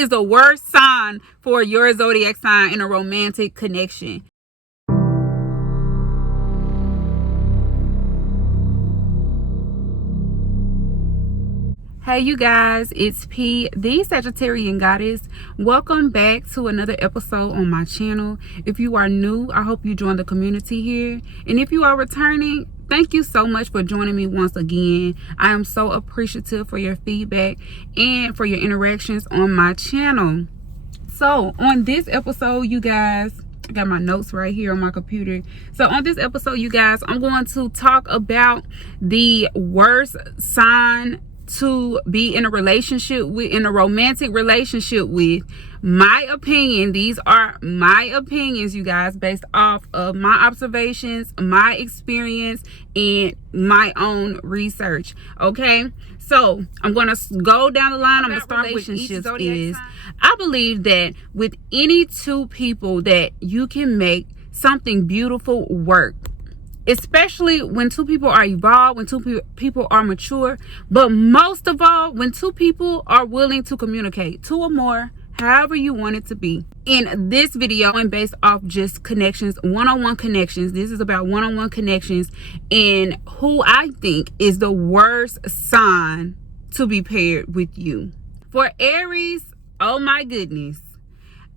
is the worst sign for your zodiac sign in a romantic connection? Hey you guys, it's P, the Sagittarian goddess. Welcome back to another episode on my channel. If you are new, I hope you join the community here. And if you are returning, thank you so much for joining me once again. I am so appreciative for your feedback and for your interactions on my channel. So on this episode, you guys, I got my notes right here on my computer. So on this episode, you guys, I'm going to talk about the worst sign to be in a relationship with, in a romantic relationship with. My opinion, these are my opinions, you guys, based off of my observations, my experience, and my own research. Okay, so I'm gonna go down the line. I'm gonna start with relationships. I believe that with any two people that you can make something beautiful work, especially when two people are evolved, when two people are mature, but most of all, when two people are willing to communicate, two or more, however you want it to be. In this video, and based off just connections, one-on-one connections, this is about one-on-one connections and who I think is the worst sign to be paired with you. For Aries, oh my goodness,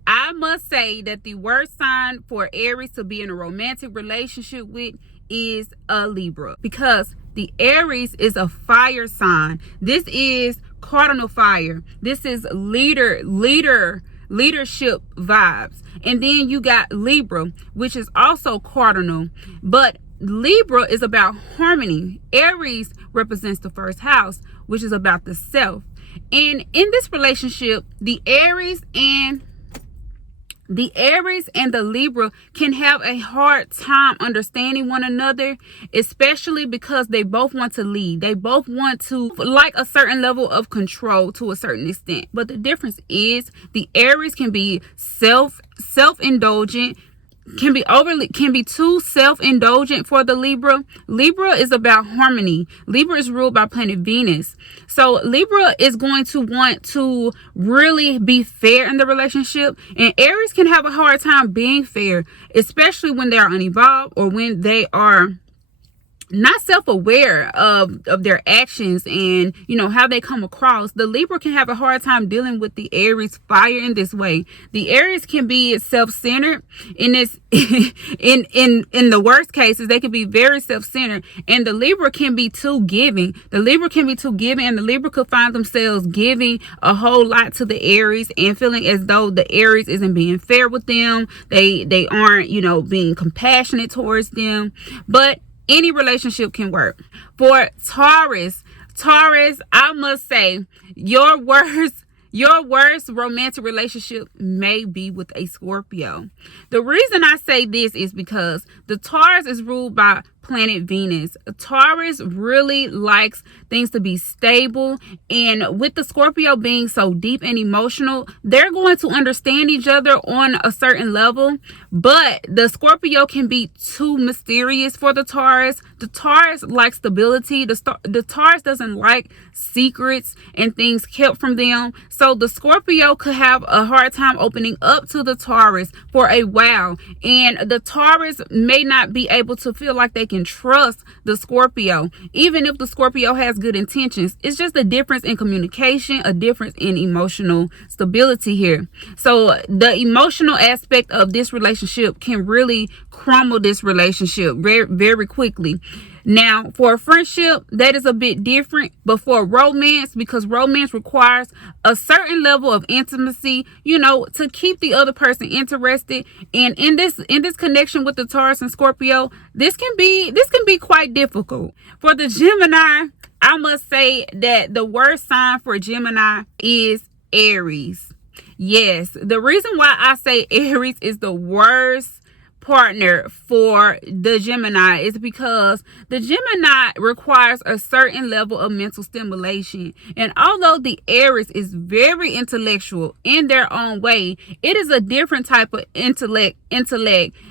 I must say that the worst sign for Aries to be in a romantic relationship with is a Libra, because the Aries is a fire sign. This is cardinal fire. This is leadership vibes. And then you got Libra, which is also cardinal, but Libra is about harmony. Aries represents the first house, which is about the self. And in this relationship, the Aries and the Libra can have a hard time understanding one another, especially because they both want to lead. They both want to like a certain level of control to a certain extent. But the difference is the Aries can be self-indulgent, can be too self-indulgent for the Libra. Libra is about harmony. Libra is ruled by planet Venus. So Libra is going to want to really be fair in the relationship, and Aries can have a hard time being fair, especially when they are unevolved or when they are not self-aware of their actions and how they come across. The Libra can have a hard time dealing with the Aries fire in this way. The Aries can be self-centered in this in the worst cases. They can be very self-centered, and the Libra can be too giving. And the Libra could find themselves giving a whole lot to the Aries and feeling as though the Aries isn't being fair with them. They aren't being compassionate towards them. But any relationship can work. For Taurus, I must say your worst romantic relationship may be with a Scorpio. The reason I say this is because the Taurus is ruled by planet Venus. Taurus really likes things to be stable, and with the Scorpio being so deep and emotional, they're going to understand each other on a certain level, but the Scorpio can be too mysterious for the Taurus. The Taurus likes stability. The Taurus doesn't like secrets and things kept from them. So the Scorpio could have a hard time opening up to the Taurus for a while, and the Taurus may not be able to feel like they can trust the Scorpio, even if the Scorpio has good intentions. It's just a difference in communication, a difference in emotional stability here. So the emotional aspect of this relationship can really crumble this relationship very, very quickly. Now, for a friendship, that is a bit different, but for romance, because romance requires a certain level of intimacy, to keep the other person interested. And in this connection with the Taurus and Scorpio, this can be quite difficult. For the Gemini, I must say that the worst sign for Gemini is Aries. Yes, the reason why I say Aries is the worst partner for the Gemini is because the Gemini requires a certain level of mental stimulation. And although the Aries is very intellectual in their own way, it is a different type of intellect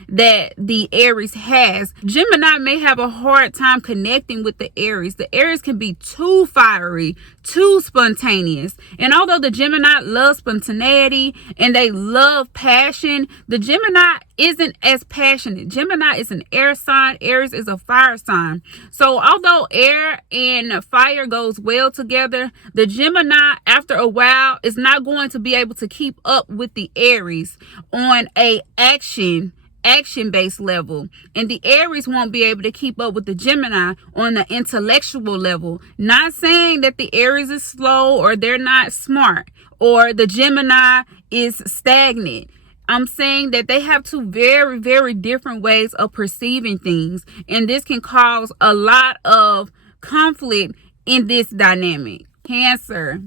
that the Aries has. Gemini may have a hard time connecting with the Aries. The Aries can be too fiery, too spontaneous. And although the Gemini loves spontaneity and they love passion, the Gemini isn't as passionate. Gemini is an air sign. Aries is a fire sign. So although air and fire goes well together, the Gemini after a while is not going to be able to keep up with the Aries on a action-based level, and the Aries won't be able to keep up with the Gemini on the intellectual level. Not saying that the Aries is slow or they're not smart or the Gemini is stagnant. I'm saying that they have two very, very different ways of perceiving things, and this can cause a lot of conflict in this dynamic. Cancer,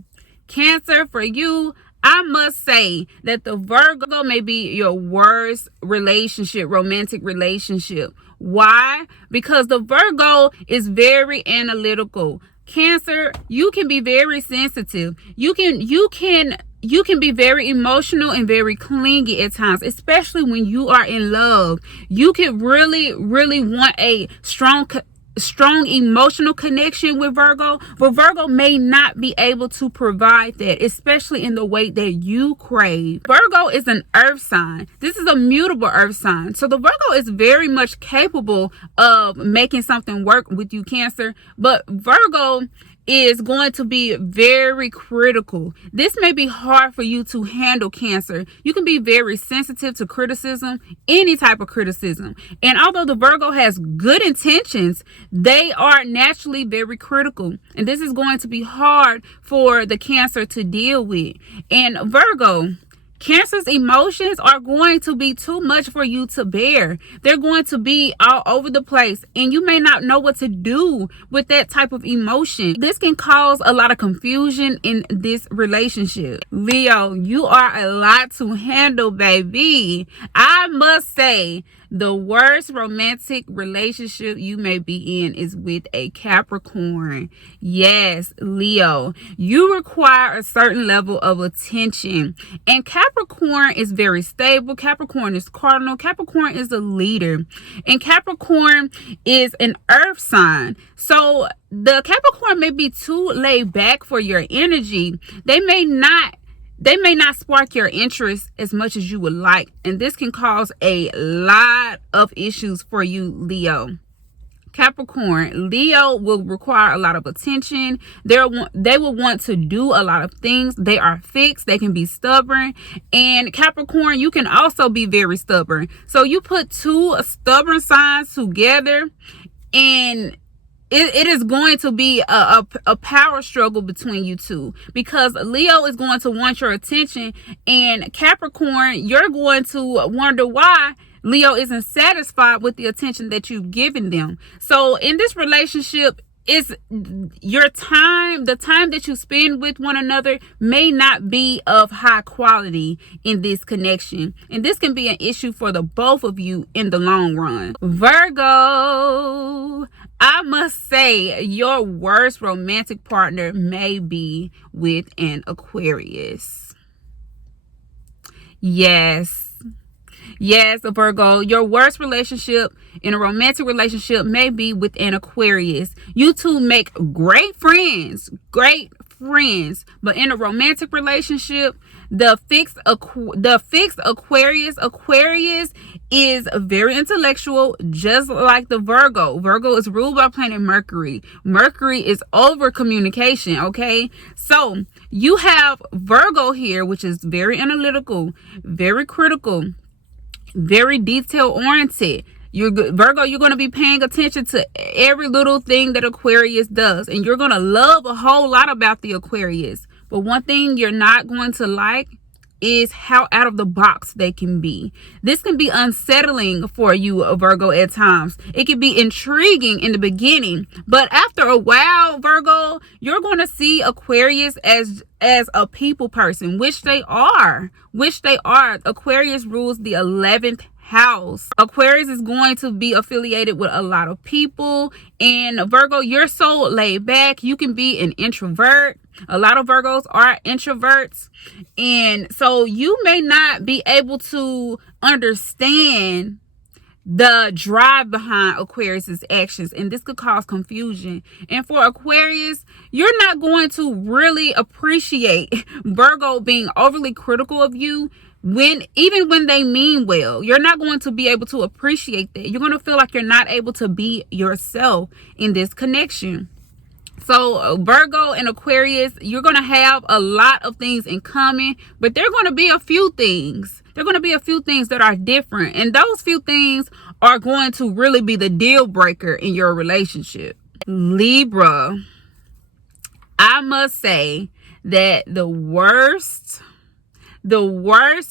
for you, I must say that the Virgo may be your worst romantic relationship. Why? Because the Virgo is very analytical. Cancer, you can be very sensitive. You can be very emotional and very clingy at times, especially when you are in love. You can really, really want a strong emotional connection with Virgo, but Virgo may not be able to provide that, especially in the way that you crave. Virgo is an earth sign. This is a mutable earth sign. So the Virgo is very much capable of making something work with you, Cancer, but Virgo is going to be very critical. This may be hard for you to handle, Cancer. You can be very sensitive to criticism, any type of criticism. And although the Virgo has good intentions, they are naturally very critical. And this is going to be hard for the Cancer to deal with. And Virgo, Cancer's emotions are going to be too much for you to bear. They're going to be all over the place, and you may not know what to do with that type of emotion. This can cause a lot of confusion in this relationship. Leo, you are a lot to handle, baby. I must say, the worst romantic relationship you may be in is with a Capricorn. Yes, Leo, you require a certain level of attention. And Capricorn is very stable. Capricorn is cardinal. Capricorn is a leader. And Capricorn is an earth sign. So the Capricorn may be too laid back for your energy. They may not spark your interest as much as you would like, and this can cause a lot of issues for you, Leo. Capricorn, Leo will require a lot of attention. They will want to do a lot of things. They are fixed. They can be stubborn. And Capricorn, you can also be very stubborn. So you put two stubborn signs together, and it is going to be a power struggle between you two, because Leo is going to want your attention, and Capricorn, you're going to wonder why Leo isn't satisfied with the attention that you've given them. So in this relationship, it's your time, the time that you spend with one another may not be of high quality in this connection. And this can be an issue for the both of you in the long run. Virgo, I must say your worst romantic partner may be with an Aquarius. Yes, Virgo, your worst relationship in a romantic relationship may be with an Aquarius. You two make great friends, but in a romantic relationship, the fixed Aquarius is very intellectual, just like the Virgo. Virgo is ruled by planet Mercury. Mercury is over communication, okay? So you have Virgo here, which is very analytical, very critical, very detail oriented. Virgo, you're going to be paying attention to every little thing that Aquarius does, and you're going to love a whole lot about the Aquarius. But one thing you're not going to like is how out of the box they can be. This can be unsettling for you, Virgo, at times. It can be intriguing in the beginning, but after a while, Virgo, you're going to see Aquarius as a people person, which they are. Aquarius rules the 11th house. Aquarius is going to be affiliated with a lot of people, and Virgo, you're so laid back. You can be an introvert. A lot of Virgos are introverts, and so you may not be able to understand the drive behind Aquarius's actions, and this could cause confusion. And for Aquarius, you're not going to really appreciate Virgo being overly critical of you even when they mean well. You're not going to be able to appreciate that. You're going to feel like you're not able to be yourself in this connection. So Virgo and Aquarius, you're going to have a lot of things in common, but there are going to be a few things. There are going to be a few things that are different. And those few things are going to really be the deal breaker in your relationship. Libra, I must say that the worst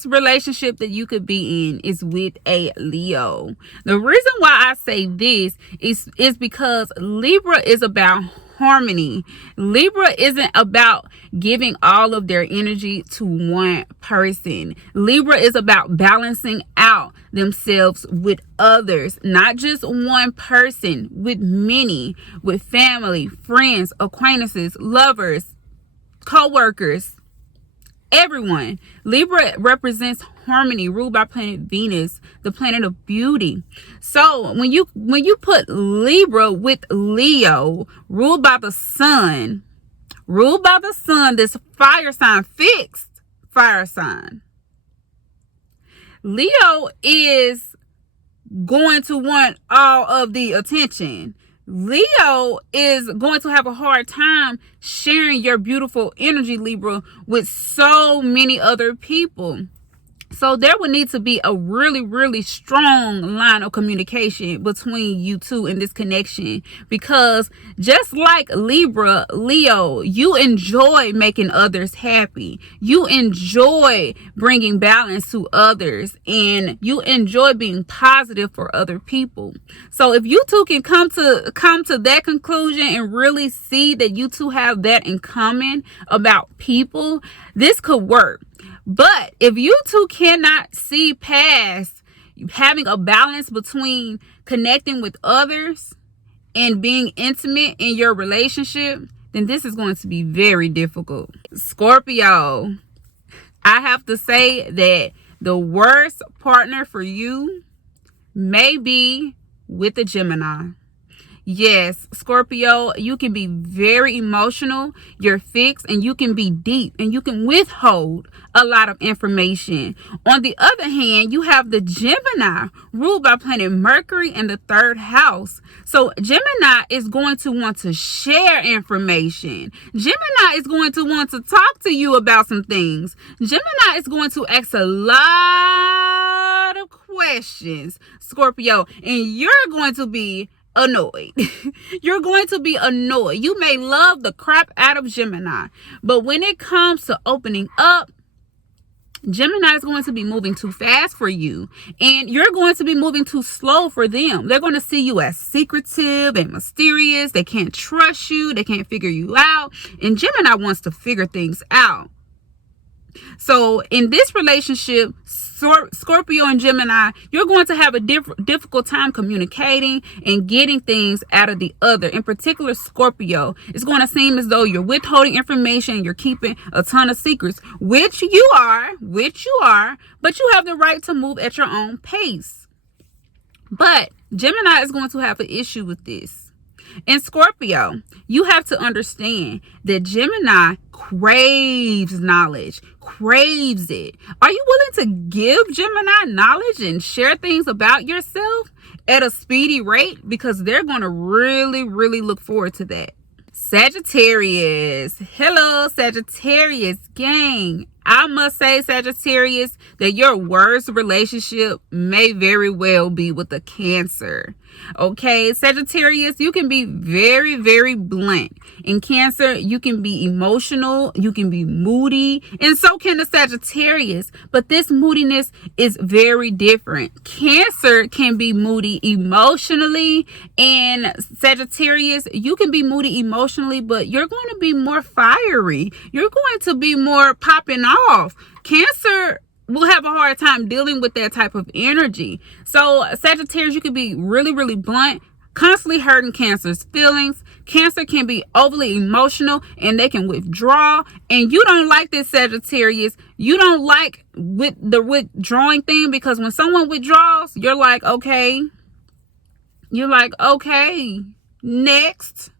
relationship that you could be in is with a Leo. The reason why I say this is because Libra is about harmony. Libra isn't about giving all of their energy to one person. Libra is about balancing out themselves with others, not just one person, with many, with family, friends, acquaintances, lovers, co-workers, everyone. Libra represents harmony, ruled by planet Venus, the planet of beauty. So when you put Libra with Leo, ruled by the sun, this fire sign, fixed fire sign, Leo is going to want all of the attention. Leo is going to have a hard time sharing your beautiful energy, Libra, with so many other people. So there would need to be a really, really strong line of communication between you two in this connection, because just like Libra, Leo, you enjoy making others happy. You enjoy bringing balance to others, and you enjoy being positive for other people. So if you two can come to that conclusion and really see that you two have that in common about people, this could work. But if you two cannot see past having a balance between connecting with others and being intimate in your relationship, then this is going to be very difficult. Scorpio, I have to say that the worst partner for you may be with a Gemini. Yes, Scorpio, you can be very emotional, you're fixed, and you can be deep, and you can withhold a lot of information. On the other hand, you have the Gemini, ruled by planet Mercury in the 3rd house. So Gemini is going to want to share information. Gemini is going to want to talk to you about some things. Gemini is going to ask a lot of questions, Scorpio, and you're going to be annoyed. You're going to be annoyed. You may love the crap out of Gemini, but when it comes to opening up, Gemini is going to be moving too fast for you, and you're going to be moving too slow for them. They're going to see you as secretive and mysterious. They can't trust you. They can't figure you out, and Gemini wants to figure things out. So in this relationship, Scorpio and Gemini, you're going to have a difficult time communicating and getting things out of the other. In particular, Scorpio, it's going to seem as though you're withholding information, you're keeping a ton of secrets, which you are, but you have the right to move at your own pace. But Gemini is going to have an issue with this. And Scorpio, you have to understand that Gemini craves knowledge, craves it. Are you willing to give Gemini knowledge and share things about yourself at a speedy rate? Because they're going to really, really look forward to that. Sagittarius. Hello, Sagittarius gang. I must say, Sagittarius, that your worst relationship may very well be with a Cancer. Okay, Sagittarius, you can be very, very blunt. In Cancer, you can be emotional, you can be moody, and so can the Sagittarius. But this moodiness is very different. Cancer can be moody emotionally, and Sagittarius, you can be moody emotionally, but you're going to be more fiery. You're going to be more popping off. Cancer will have a hard time dealing with that type of energy. So Sagittarius, you can be really, really blunt. constantly hurting Cancer's feelings. Cancer can be overly emotional and they can withdraw. And you don't like this, Sagittarius. You don't like with the withdrawing thing, because when someone withdraws, you're like, okay. You're like, okay, next.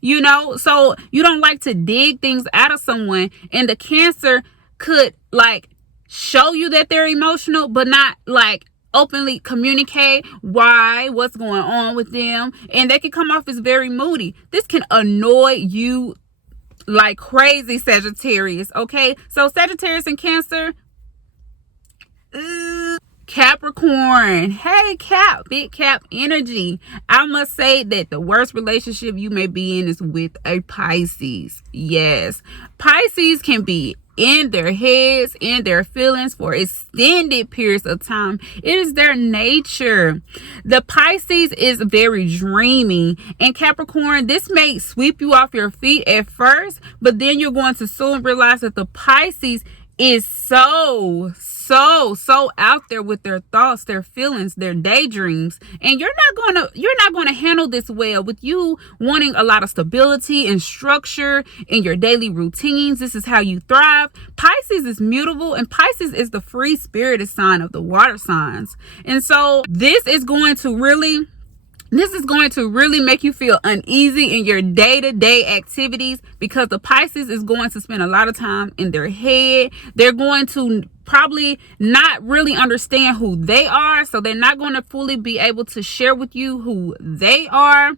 You know, so you don't like to dig things out of someone. And the Cancer could like show you that they're emotional, but not like openly communicate what's going on with them. And they can come off as very moody. This can annoy you like crazy, Sagittarius. Okay, so Sagittarius and Cancer. Capricorn. Hey, Cap, big Cap energy. I must say that the worst relationship you may be in is with a Pisces. Yes, Pisces can be in their heads, in their feelings for extended periods of time. It is their nature. The Pisces is very dreamy, and Capricorn, this may sweep you off your feet at first, but then you're going to soon realize that the Pisces is so out there with their thoughts, their feelings, their daydreams, and you're not going to handle this well. With you wanting a lot of stability and structure in your daily routines, this is how you thrive. Pisces is mutable, and Pisces is the free spirited sign of the water signs, and so this is going to really make you feel uneasy in your day-to-day activities, because the Pisces is going to spend a lot of time in their head. They're going to probably not really understand who they are, so they're not going to fully be able to share with you who they are.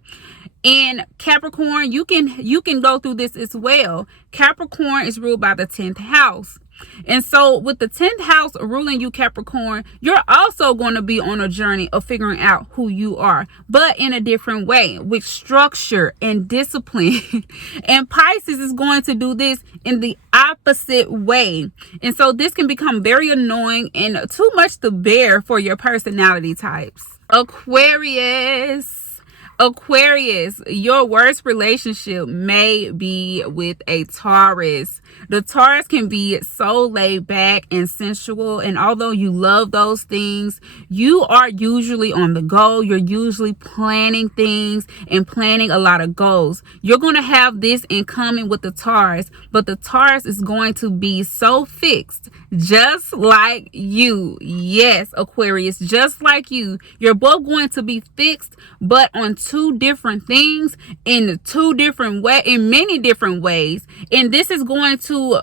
And Capricorn, you can go through this as well. Capricorn is ruled by the 10th house. And so with the 10th house ruling you, Capricorn, you're also going to be on a journey of figuring out who you are, but in a different way, with structure and discipline. And Pisces is going to do this in the opposite way. And so this can become very annoying and too much to bear for your personality types. Aquarius, your worst relationship may be with a Taurus. The Taurus can be so laid back and sensual, and although you love those things, you are usually on the go. You're usually planning things and planning a lot of goals. You're going to have this in common with the Taurus, but the Taurus is going to be so fixed, just like you. Yes, Aquarius, just like you. You're both going to be fixed, but on two different things, in many different ways. And this is going to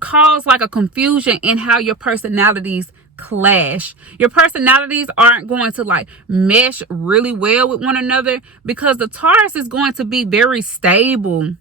cause like a confusion in how your personalities clash. Your personalities aren't going to like mesh really well with one another, because the Taurus is going to be very stable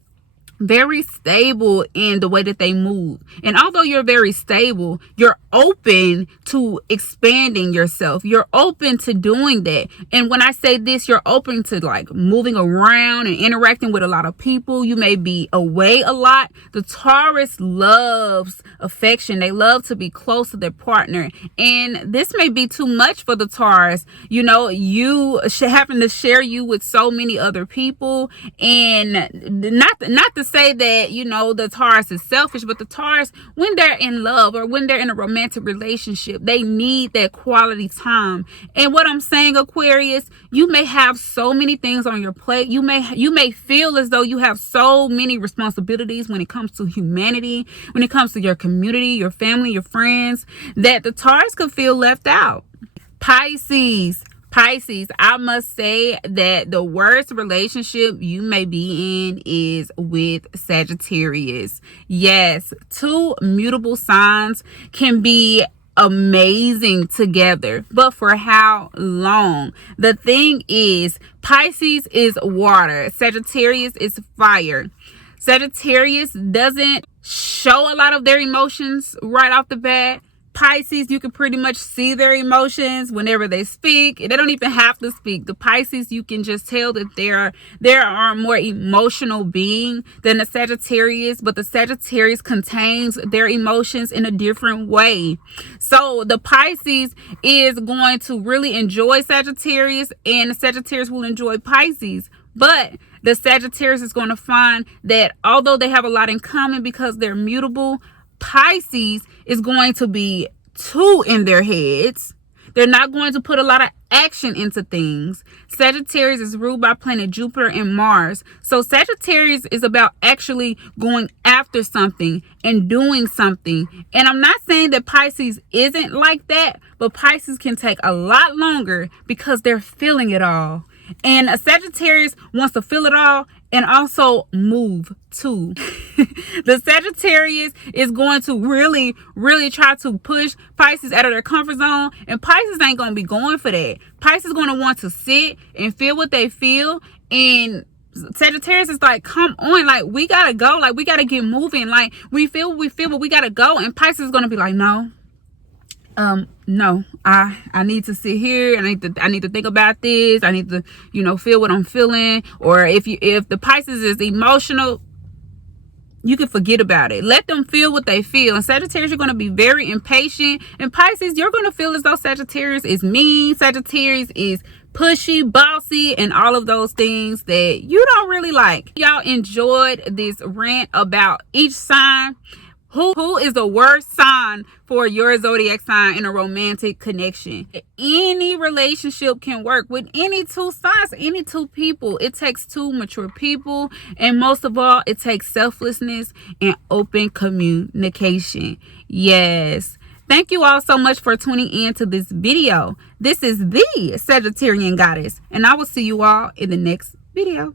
in the way that they move. And although you're very stable, you're open to expanding yourself. You're open to doing that. And when I say this, you're open to like moving around and interacting with a lot of people. You may be away a lot. The Taurus loves affection. They love to be close to their partner. And this may be too much for the Taurus. You know, you happen to share you with so many other people. And not to say that, you know, the Taurus is selfish, but the Taurus, when they're in love or when they're in a romantic relationship, they need that quality time. And what I'm saying, Aquarius, you may have so many things on your plate. You may feel as though you have so many responsibilities when it comes to humanity, when it comes to your community, your family, your friends, that the Taurus could feel left out. Pisces, I must say that the worst relationship you may be in is with Sagittarius. Yes, two mutable signs can be amazing together, but for how long? The thing is, Pisces is water, Sagittarius is fire. Sagittarius doesn't show a lot of their emotions right off the bat. Pisces, you can pretty much see their emotions whenever they speak. They don't even have to speak. The Pisces, you can just tell that they are a more emotional being than the Sagittarius, but the Sagittarius contains their emotions in a different way. So the Pisces is going to really enjoy Sagittarius, and the Sagittarius will enjoy Pisces. But the Sagittarius is going to find that although they have a lot in common because they're mutable, Pisces is going to be too in their heads. They're not going to put a lot of action into things. Sagittarius is ruled by planet Jupiter and Mars. So Sagittarius is about actually going after something and doing something. And I'm not saying that Pisces isn't like that, but Pisces can take a lot longer because they're feeling it all. And a Sagittarius wants to feel it all and also move too. The Sagittarius is going to really try to push Pisces out of their comfort zone, and Pisces ain't going to be going for that. Pisces is going to want to sit and feel what they feel, and Sagittarius is like, come on, like, we gotta go, like, we gotta get moving, like, we feel what we feel, but we gotta go. And Pisces is going to be like, no, I need to sit here. I need to think about this. I need to, feel what I'm feeling. Or if the Pisces is emotional, you can forget about it. Let them feel what they feel. And Sagittarius, you're going to be very impatient. And Pisces, you're going to feel as though Sagittarius is mean. Sagittarius is pushy, bossy, and all of those things that you don't really like. Y'all enjoyed this rant about each sign. Who is the worst sign for your zodiac sign in a romantic connection? Any relationship can work with any two signs, any two people. It takes two mature people, and most of all, it takes selflessness and open communication. Yes. Thank you all so much for tuning in to this video. This is the Sagittarian Goddess, and I will see you all in the next video.